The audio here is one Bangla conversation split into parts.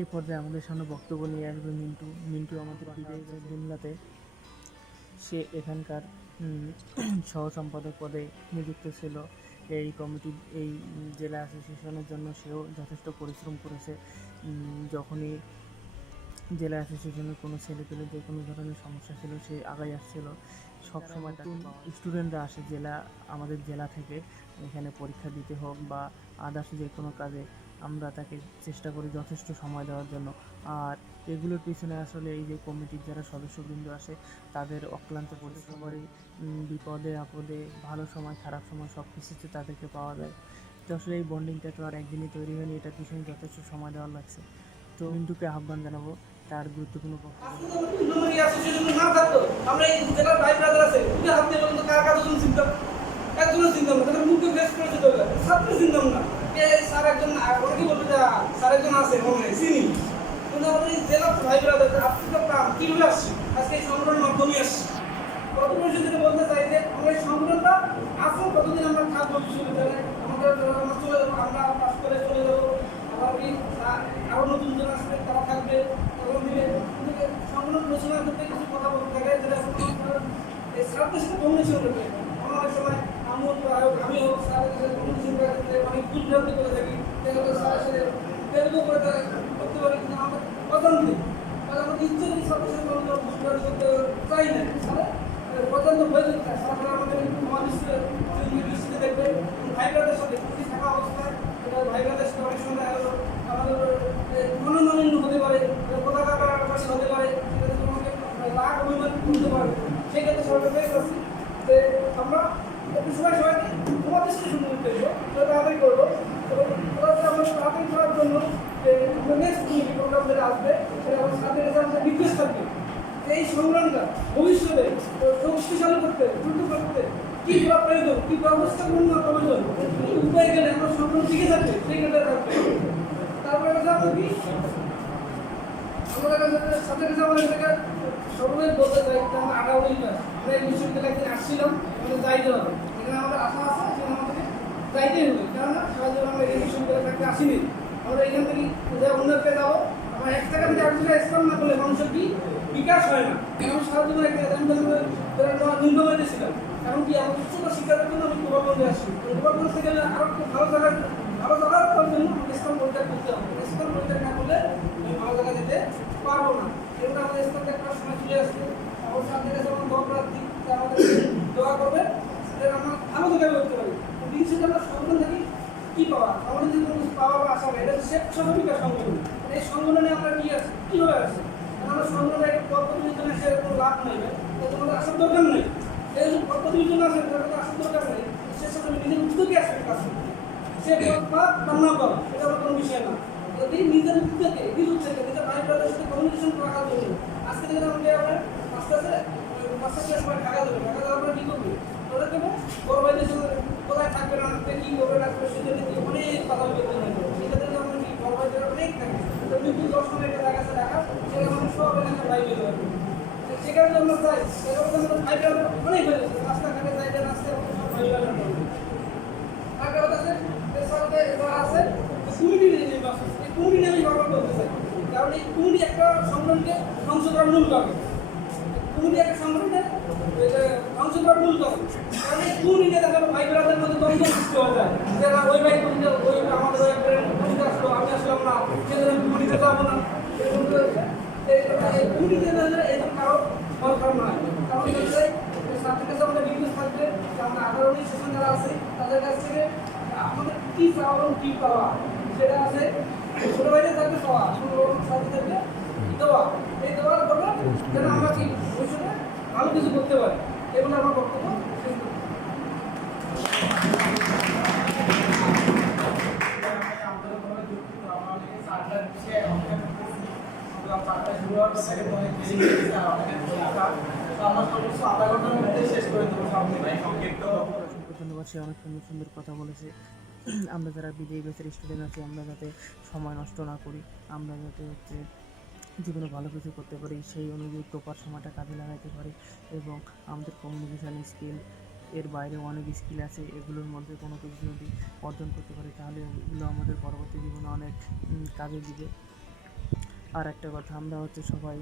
এই পর্যায়ে আমাদের সামনে বক্তব্য নিয়ে আসবে মিন্টু। মিন্টু আমাদের জুমলাতে সে এখানকার সহ সম্পাদক পদে নিযুক্ত ছিল। এই কমিটি এই জেলা অ্যাসোসিয়েশনের জন্য সেও যথেষ্ট পরিশ্রম করেছে। যখনই জেলা অ্যাসোসিয়েশনের কোনো ছেলেপেলে যে কোনো ধরনের সমস্যা ছিল সে আগাই আসছিল। সবসময় নতুন স্টুডেন্টরা আসে জেলা আমাদের জেলা থেকে। এখানে পরীক্ষা দিতে হোক বা আদার্স যে কোনো কাজে আমরা তাকে চেষ্টা করি যথেষ্ট সময় দেওয়ার জন্য। আর এগুলোর পিছনে আসলে এই যে কমিটির যারা সদস্যবৃন্দ আসে, তাদের অক্লান্ত পরিশ্রমেরই বিপদে, আপদে, ভালো সময়, খারাপ সময় সব কিছুতে তাদেরকে পাওয়া যায়। তো আসলে এই বন্ডিংটা তো আর একদিনই তৈরি হয়নি এটার পিছনে যথেষ্ট সময় দেওয়া লাগছে। তো মিন্টুকে আহ্বান জানাব, তার গুরুত্বপূর্ণ আমরা এই জেলার ভাই ব্রাদার আছে হাত দিয়ে বলতো কার মুখে ছাত্র চিন্তাম না কিন্তু আমাদের এই জেলার ভাই আপনি তো কীভাবে আসছি? আজকে এই সংগঠনের মাধ্যমে আসছি। কত পরিষদ বলতে চাই যে, আমরা এই সংগঠনটা কতদিন আমরা থাকব বিশ্ববিদ্যালয়ে? আমাদের আমরা চলে যাব, আমরা পাস করে চলে যাব। আবার কি, আ- নতুন জন আসবে, তারা থাকবে এবং দিবে সংগঠন রচনা করতে কিছু কথা বলতে থাকে যেটা এই স্যারদের সাথে কমিউনিকেশন করবে আমরা সময় আমি আমি হোক সাথে কমিউনিকেশন অনেক ভুল ভ্রান্তি করে থাকি। যেগুলো স্যারের থাকে- করতে পারি কিন্তু আমাদের পছন্দ আর আমরা ইচ্ছে স্যারের সাথে কোনো করতে চাই না। তাহলে পছন্দ হয়ে যেতে স্যাররা আমাদের আমাদের দৃষ্টিতে দেখবে। ভাইবারদের সাথে খুশি থাকা অবস্থায় এটা ভাইবারদের সাথে অনেক সময় আমাদের মনোনয়ন হতে পারে পতাকা করার পাশে হতে পারে তোমাকে লাখ অভিমান করতে পারবে সেই ক্ষেত্রে সরকার পেয়ে যাচ্ছি যে আমরা একটু সময় সবাইকে তোমাদের সাথে দেবো সেটা তাড়াতাড়ি করব। এবং ওরা আমরা করার জন্য নেক্সট কমিটি প্রোগ্রাম যেটা আসবে, সেটা আমার সাথে আমাদের রিকোয়েস্ট থাকবে এই সংগ্রামটা ভবিষ্যতে শক্তিশালী করতে, দ্রুত করতে কি করা প্রয়োজন, কি ব্যবস্থা গ্রহণ করা প্রয়োজন উপায় গেলে আমার সংগ্রাম টিকে থাকবে। তারপরে কথা কি? কাছে সাথে কাছে আমাদের থেকে সবাই বলতে চাই আমরা আগামী আমরা এই বিশ্ববিদ্যালয়ে আসছিলাম? আমাদের হবে এখানে আমাদের আশা আছে সেখানে আমাদেরকে যাইতেই হবে জীবন আমরা এই বিশ্ববিদ্যালয়ে থাকতে আসিনি। আমরা এখান থেকে অন্যকে যাব? আমরা এক টাকা থেকে আরেক জায়গায় স্থান না করলে মানুষের কি বিকাশ হয় না? কারণ সারা জীবন একটা নিম্নমানে ছিলাম কারণ কি, আমার উচ্চতর শিক্ষার জন্য আমি গোপালগঞ্জে আসি গোপালগঞ্জ থেকে আরও ভালো জায়গায় ভালো জায়গার জন্য স্থান পরিত্যাগ করতে হবে। স্থান পরিত্যাগ না করলে আমি ভালো জায়গা যেতে পারব না। এগুলো আমাদের স্থান করার সময় চলে আসছে। আমার সাথে কাছে আমার দোয়া প্রার্থী আমাদের দোয়া করবে সেটা আমরা ভালো জায়গায় করতে পারি। দিন শেষে আমরা কি পাওয়া? আমাদের যদি কোনো কিছু পাওয়া বা আশা এটা হচ্ছে একটা সংগঠন। এই সংগঠনে আমরা কি আছে? কীভাবে আছে? আমরা সংগঠনে একটা পদ জন্য সে কোনো লাভ নেই তাতে আমাদের আসার দরকার নেই। এই যে পদ পদবীর জন্য আছে তাদের তো আসার দরকার নেই। সে সাথে নিজের উদ্যোগে আসবে কাজ করতে। সে পদ পাক বা না পাক এটা আমার কোনো বিষয় না। যদি নিজের উদ্যোগে নিজ উদ্যোগে নিজের ভাই ব্রাদের সাথে কমিউনিকেশন রাখার জন্য আজকে থেকে আমরা আস্তে আস্তে পাঁচটা ছয় সময় ঢাকা দেবে ঢাকা দেওয়ার পরে কী করবে? ওরা কেন বড় ভাইদের সাথে কোথায় থাকবে না থাকবে কী করবে না করবে সেটা নিয়ে অনেক কথা বলতে হবে সেটাতে তো আমরা কি বড় ভাইদের অনেক থাকে তো মৃত্যু দর্শন একটা জায়গা আছে ঢাকা সেটা আমরা সব এলাকার ভাই পেতে পারব সেখানে আমরা ব্রাদার অনেক হয়ে যাচ্ছে রাস্তাঘাটে যাইতে রাস্তায় কথা আছে আছে চাই ভাই মধ্যে দ্বন্দ্ব সৃষ্টি হয়ে যায় যে ওই ভাই ওই আমাদের ওই কুমিটি আসলো আমি আসলাম না সেজন্য আমি কুমিটিতে যাব না এরকম করে এই এই কুমিটিতে না হলে এই কারও দরকার নয় কারণ হচ্ছে ছাত্রের কাছে আমাদের রিকোয়েস্ট থাকবে যে আমরা আঠারো উনিশ সেশন যারা আছে, তাদের কাছ থেকে আমাদের কি চাওয়া এবং কি পাওয়া, সেটা আছে ছোট ভাইদের থাকবে পাওয়া, ছোট ছাত্রীদেরকে দেওয়া এই দেওয়ার করবে যেন আমরা কি ভবিষ্যতে ভালো কিছু করতে পারি এগুলো আমার বক্তব্য শেষ করছি। অসংখ্য ধন্যবাদ, সে অনেক সুন্দর সুন্দর কথা বলেছে। আমরা যারা বিদেয়ী বেসের স্টুডেন্ট আছি, আমরা যাতে সময় নষ্ট না করি, আমরা যাতে হচ্ছে জীবনে ভালো কিছু করতে পারি, সেই অনুযায়ী প্রপার সময়টা কাজে লাগাইতে পারি এবং আমাদের কমিউনিকেশান স্কিল এর বাইরে অনেক স্কিল আছে, এগুলোর মধ্যে কোনো কিছু যদি অর্জন করতে পারি, তাহলে এগুলো আমাদের পরবর্তী জীবনে অনেক কাজে দিবে। আর একটা কথা, আমরা হচ্ছে সবাই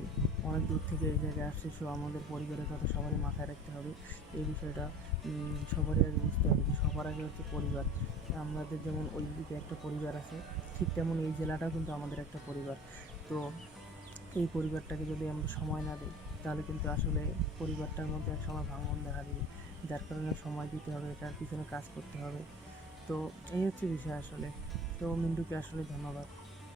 অনেক দূর থেকে এই জায়গায় আসছি, সো আমাদের পরিবারের কথা সবারই মাথায় রাখতে হবে। এই বিষয়টা সবারই আগে বুঝতে হবে সবার আগে হচ্ছে পরিবার। আমাদের যেমন ওই দিকে একটা পরিবার আছে, ঠিক তেমন এই জেলাটাও কিন্তু আমাদের একটা পরিবার। তো এই পরিবারটাকে যদি আমরা সময় না দিই, তাহলে কিন্তু আসলে পরিবারটার মধ্যে এক সময় ভাঙন দেখা দেবে। যার কারণে সময় দিতে হবে, তার পিছনে কাজ করতে হবে। তো এই হচ্ছে বিষয় আসলে। তো মিন্টুকে আসলে ধন্যবাদ।